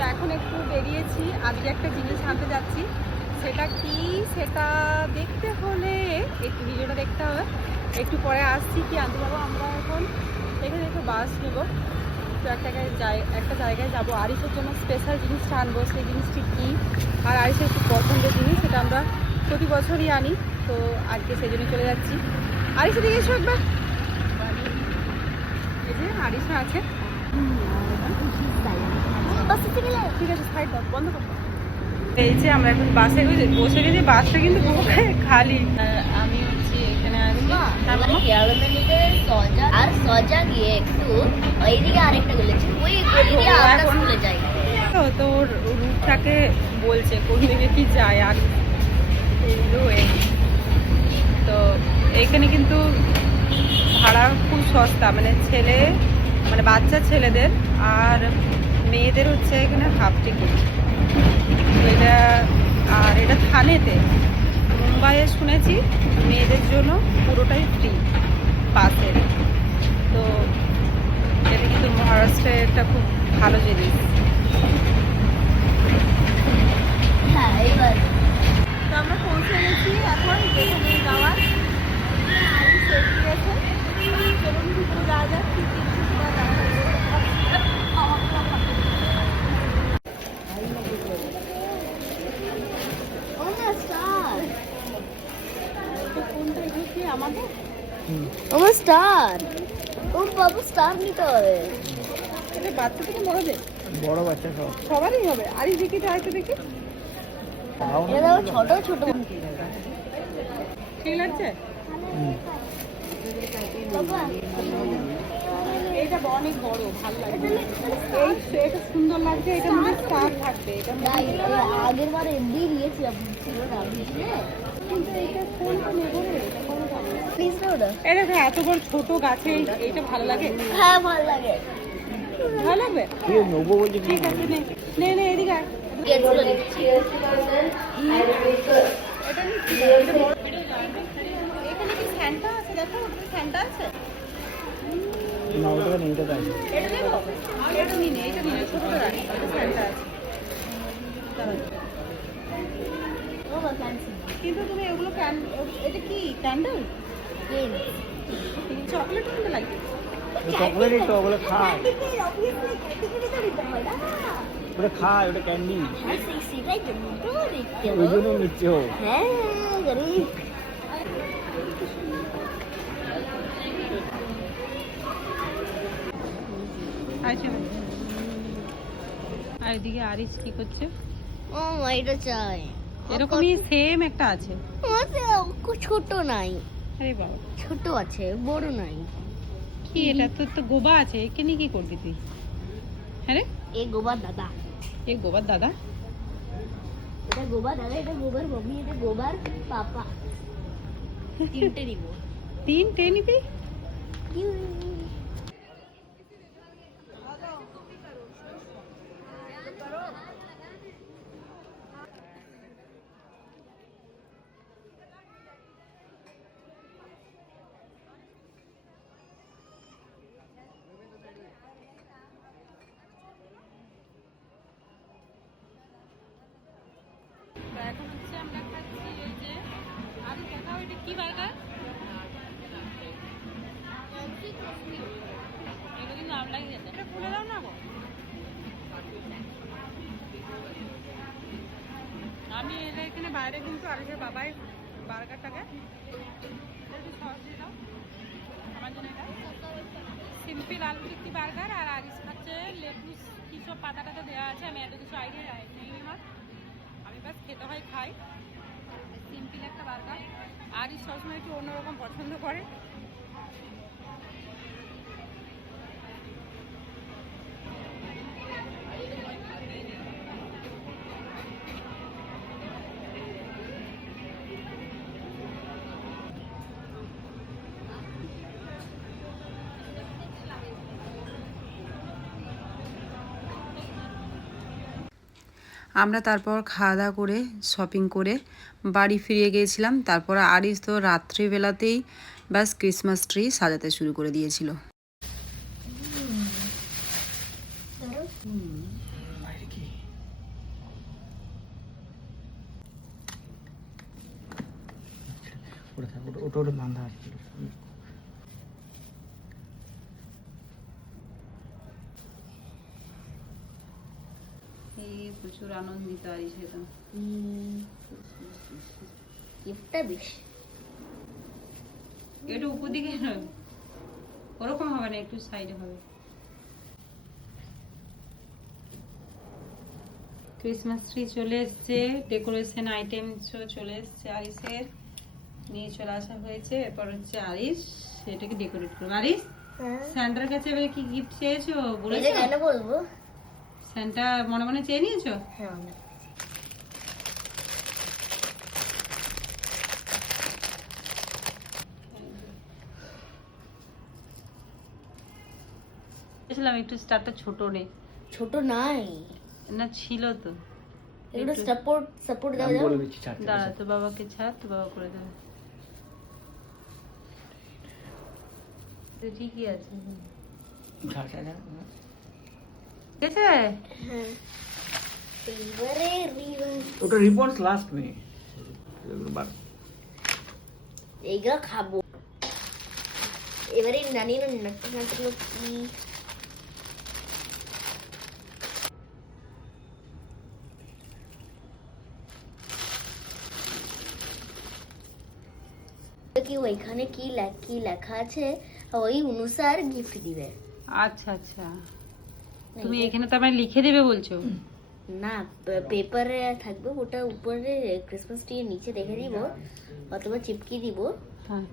তো এখন একটু বেরিয়েছি। আজকে একটা জিনিস আনতে যাচ্ছি, সেটা কি সেটা দেখতে হলে একটু ভিডিওটা দেখতে হবে। একটু পরে আসছি কি আনতে যাব আমরা এখন। এখানে একটু বাস নেব। তো একটা একটা জায়গায় যাব। আরিসের জন্য স্পেশাল জিনিসটা আনব, সেই জিনিসটি কী? আর আরিসের একটু পছন্দের জিনিস, সেটা আমরা প্রতি বছরই আনি। তো আজকে সেই জন্য চলে যাচ্ছি। আরিসের দিকে এসো একবার। আরিসা আছে। ঠিক আছে সাইড বন্ধ করো এই যে আমরা এখন বাসে বসে গেছি বাসটা কিন্তু খালি। আমি হচ্ছি এখানে? আর সজা গিয়ে একটু ওইদিকে আরেকটা গলেছে ওই গলি দিয়ে ও, আমরা এখন- স্কুলে যাই। তো তো ওর রুটটাকে বলছে কোন দিকে কি যায়? আর এই হলো তো এখানে কিন্তু ভাড়া খুব সস্তা। মানে ছেলে মানে বাচ্চা ছেলেদের আর মেয়েদের হচ্ছে এখানে হাফ টিকিট এটা, আর এটা থানেতে। মুম্বাইয়ে শুনেছি, মেয়েদের জন্য পুরোটাই ফ্রি বাসের। তো এটা কিন্তু মহারাষ্ট্রে একটা খুব ভালো জিনিস হ্যাঁ এইবার তো আমরা পৌঁছে গেছি এখন যেখানে যাওয়ার চলুন ভিতরে যাওয়া যাক কি কি সুবিধা দেখা ও মা স্টার কোনটা এগুলো কি আমাদের? ও স্টার। ও বাবু স্টার নিতে হবে। এটা বাচ্চা থেকে বড়দের বড় বাচ্চা সব। সবারই হবে। আর এই দেখি হয়তো দেখি। তাও এটা ছোট ছোট। ঠিক লাগছে? এটা অনেক বড় ভালো লাগছে। এই এটা সুন্দর লাগছে এটা মধ্যে স্টার থাকবে। এটা আগের বার এমনি নিয়েছিলাম ছিল না এই দেখো এত বড় ছোট গাছে এই- এইটা ভালো লাগে? হ্যাঁ ভালো লাগে। ভালো লাগবে? ঠিক আছে নে। নে নে এদিকে আয়। গেটগুলো দিচ্ছি এটা নিচ্ছি না, এটা বড়। এখানে কি স্যান্টা আছে? দেখো স্যান্টা আছে? না ওটা নেই এটা তাই এটা নেব এটা নিয়ে এটা নিয়ে নে ছোটটা রাখ স্যান্টা আছে দাঁড়াও। ও মা ফ্যান্সি কিন্তু তুমি এগুলো ক্যান এটা কি ক্যান্ডেল চকলেট কিনতে লাগে চকলেট ওগুলো খায় ওটা খায় ওটা ক্যান্ডি ওই জন্য নিচ্ছে ও। হ্যাঁ আচ্ছা আর এদিকে আরিস কি করছে? ও এটা চাই এরকমই সেম একটা আছে। ছোট নাই। আরে বাবা। ছোট আছে বড় নাই। কি এটা? তোর তো গোবা আছে এখানে কি করবি তুই? হ্যাঁ এই গোবার দাদা। এ গোবার দাদা? এটা গোবার দাদা এটা গোবার মম্মি এটা গোবার পাপা। তিনটে নিব। তিনটে নিবি তো এখন হচ্ছে আমরা খাচ্ছি এই যে আমি দেখাও এটা কি বার্গার? এগুলো কিন্তু আম লাগিয়ে গেছে এটা খুলে দাও না গো। আমি এটা এখানে বাইরে কিন্তু আরেকের বাবাই বার্গারটাকে সস দিয়ে এটা। সিম্পল আলু টিক্কি বার্গার আর আরিস খাচ্ছে লেবু কিছু পাতা টাতা দেওয়া আছে, আমি এত কিছু আইডিয়া নেই আমার। আমি বাস খেতে হয়, খাই। সিম্পল একটা বার্গার আরিস সবসময় একটু অন্যরকম পছন্দ করে। আমরা তারপর খাওয়া দাওয়া করে শপিং করে বাড়ি ফিরে গিয়েছিলাম। তারপর আরিস তো রাত্রিবেলাতেই ব্যাস ক্রিসমাস ট্রি সাজাতে শুরু করে দিয়েছিল। ওটা ওটা বান্ধা আছে। প্রচুর আনন্দিত আর সেটা। গিফটটা বেশি। একটু উপর দিকে নয় ওরকম হবে না একটু সাইডে হবে। ক্রিসমাস ট্রি চলে এসছে ডেকোরেশন আইটেম চলে এসছে আরিসের। নিয়ে চলে আসা হয়েছে এরপর হচ্ছে আরিস সেটাকে ডেকোরেট করব। আরিস স্যান্টার কাছে এবারে কি গিফট চেয়েছো বলেছ? কেন বলব? স্যান্টা মনে মনে চেয়ে নিয়েছো? হ্যাঁ। বলেছিলাম একটু স্টারটা ছোট নে ছোট নাই। না ছিল তো। একটু- সাপোর্ট সাপোর্ট দাও দাঁড়া তো বাবাকে ছাড় তো বাবা করে দেবে। ঠিকই আছে। ঠিক আছে ওটা রিপোর্টস লাস্ট মে এইগুলো খাব এবারে নানি নাটক নাটক কি কি ওইখানে কি লেখা আছে? ওই অনুসার গিফট দিবে। আচ্ছা আচ্ছা। তুমি এখানে তো আমার লিখে দেবে বলছো। না পেপারে থাকবে ওটা উপরে ক্রিসমাস ট্রি নিচে দেখে দিব অথবা চিপকি দিব। হ্যাঁ।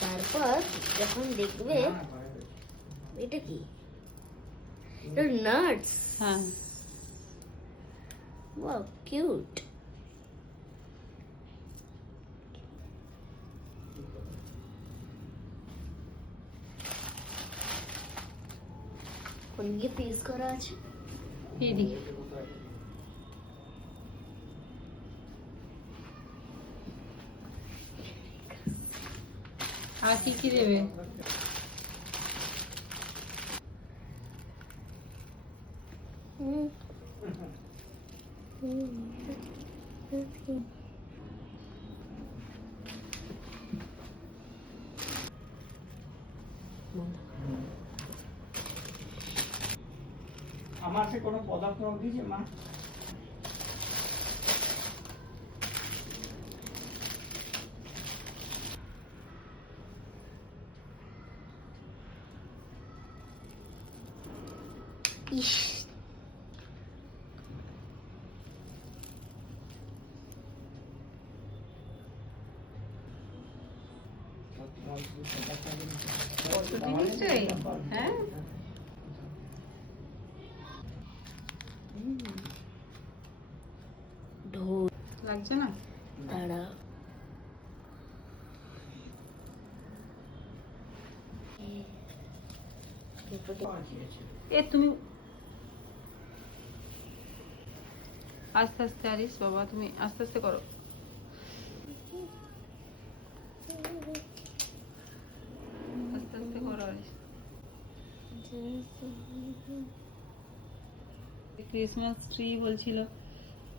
তারপর যখন দেখবে এটা কি? নাটস। হ্যাঁ। কিউট কোন দিকে পিস করা আছে এইদিকে আর কি কি দেবে কোনো পদার্থ দিয়েছে মা ইস কত জিনিস রে হ্যাঁ ঢোল লাগছে না দাঁড়া এ তুমি আস্তে আস্তে আরিস বাবা তুমি আস্তে আস্তে করো। আস্তে আস্তে করো আরিস ক্রিসমাস ট্রি বলছিল।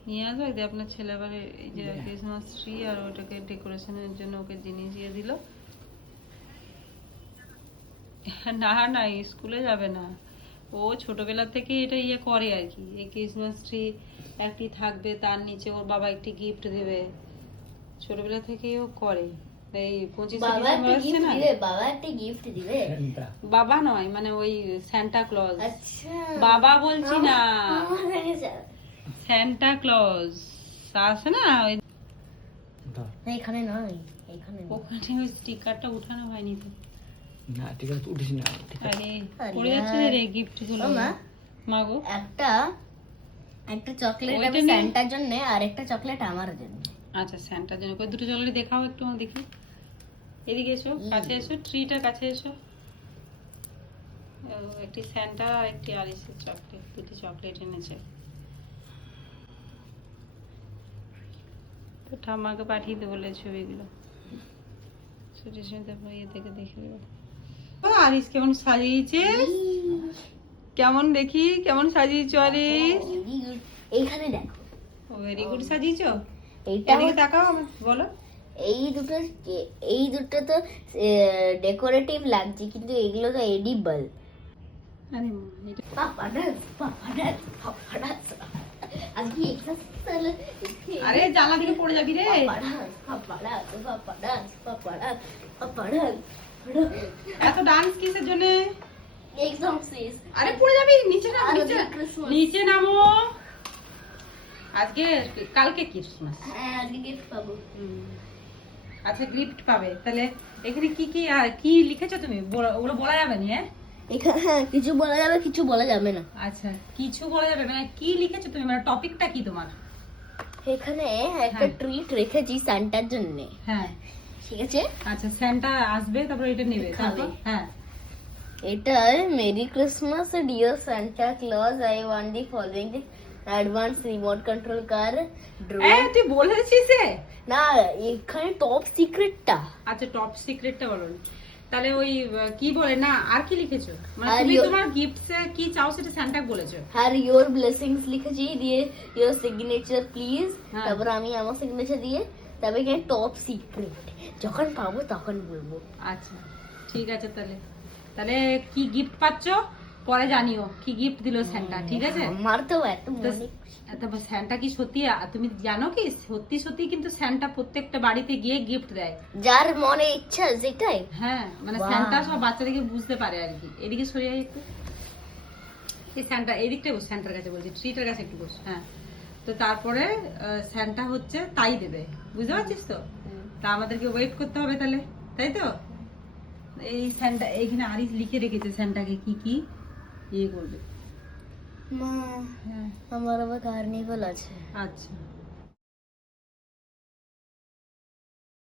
নিয়ে আসবে। দিয়ে আপনার ছেলে এবারে এই যে ক্রিসমাস ট্রি আর ওটাকে ডেকোরেশনের জন্য ওকে জিনিস দিয়ে দিল। না না স্কুলে যাবে না। ও ছোটবেলা থেকে এটা ইয়ে করে আর কি। এই ক্রিসমাস ট্রি একটি থাকবে তার নিচে ওর বাবা একটি গিফট দেবে। ছোটবেলা থেকেই ও করে। এই পঁচিশে বাবা ডিসেম্বর আসছে গিফট না? বাবা একটা গিফট দিবে। বাবা নয় মানে ওই স্যান্টা ক্লজ আচ্ছা। বাবা বলছি না। স্যান্টা ক্লজ আছে না ওই এখানে নয় এখানে ওখানে ওই স্টিকারটা উঠানো হয়নি তো। না ঠিক আছে উঠিস না আরে পড়ে যাচ্ছে রে গিফটগুলো মা একটা একটা চকলেট আমি স্যান্টার জন্য আর একটা চকলেট আমার জন্য। আচ্ছা স্যান্টার জন্য। কই দুটো চকলেট দেখাও একটু আমার দেখি। এদিকে এসো কাছে এসো ট্রিটার কাছে এসো। ও, একটি স্যান্টা একটি আরিসের চকলেট দুটি চকলেট এনেছে। তো ঠাম্মাকে পাঠিয়ে দেবো বলে ছবিগুলো ছুটি শুনতে ইয়ে থেকে দেখে দেবো আরিস কেমন সাজিয়েছে? কেমন দেখি? কেমন সাজিয়েছো আরিস এইখানে দেখো। ও ভেরি গুড সাজিয়েছো? এইটা তাকাও বলো। এই দুটো এই দুটো তো ডেকোরেটিভ লাগছে কিন্তু এগুলো তো এডিবল আরে মা, এটা papa dance papa dance papa dance আজকে এক্সারসাইজ তাহলে আরে জানলা দিকে পড়ে যাবি রে। এত ডান্স কিসের জন্য? আরে পড়ে যাবি নিচে নাম নিচে। নিচে নামো। আজকে কালকে ক্রিসমাস হ্যাঁ আজকে গিফট পাবো। আচ্ছা গিফট পাবে। তাহলে এখানে কি কি আর কি লিখেছো তুমি? ওগুলো বলা যাবে না হ্যাঁ? এখানে হ্যাঁ কিছু বলা যাবে কিছু বলা যাবে না। আচ্ছা কিছু বলা যাবে মানে কি লিখেছো তুমি? মানে টপিকটা কি তোমার? এখানে একটা হ্যাঁ। ট্রিট রেখেছি সান্টার জন্য। হ্যাঁ। ঠিক আছে? আচ্ছা স্যান্টা আসবে তারপর এটা নেবে। তারপর? হ্যাঁ। এটা merry Christmas dear Santa Claus I want the following the advance remote control car এই, তুই বলেছিস? না এখানে টপ সিক্রেটটা আচ্ছা টপ সিক্রেটটা বলো। তাহলে ওই কি বলে না আর কি লিখেছো? মানে তুমি তোমার গিফটস কি চাও সেটা সান্টা বলেছ। আর ইওর ব্লেসিংস লিখেছি দিয়ে ইওর সিগনেচার প্লিজ হ্যাঁ। তারপর আমি আমার সিগনেচার দিয়ে তবে কি টপ সিক্রেট যখন পাবো তখন বলব। আচ্ছা ঠিক আছে তাহলে। তাহলে কি গিফট পাচ্ছো? পরে জানিও কি গিফট দিলো স্যান্টা ঠিক আছে? আমার তো তারপর স্যান্টা কি সত্যি? তুমি জানো কি? সত্যি সত্যি কিন্তু স্যান্টা প্রত্যেকটা বাড়িতে গিয়ে গিফট দেয়। যার মনে ইচ্ছা সেটাই হ্যাঁ মানে স্যান্টা সব বাচ্চাদেরকে বুঝতে পারে আর কি। এদিকে সরিয়ে একটু। এই স্যান্টা বস স্যান্টার কাছে বলছি ট্রিটার কাছে একটু বস হ্যাঁ। তো তারপরে স্যান্টা হচ্ছে তাই দেবে। বুঝতে পারছিস তো? তা আমাদেরকে ওয়েট করতে হবে তাহলে তাই তো? এই স্যান্টা এইখানে আরিস লিখে রেখেছে স্যান্টাকে কি কি? ইয়ে করবে। মা হ্যাঁ। আমার আবার কার্নিভাল আছে। আচ্ছা।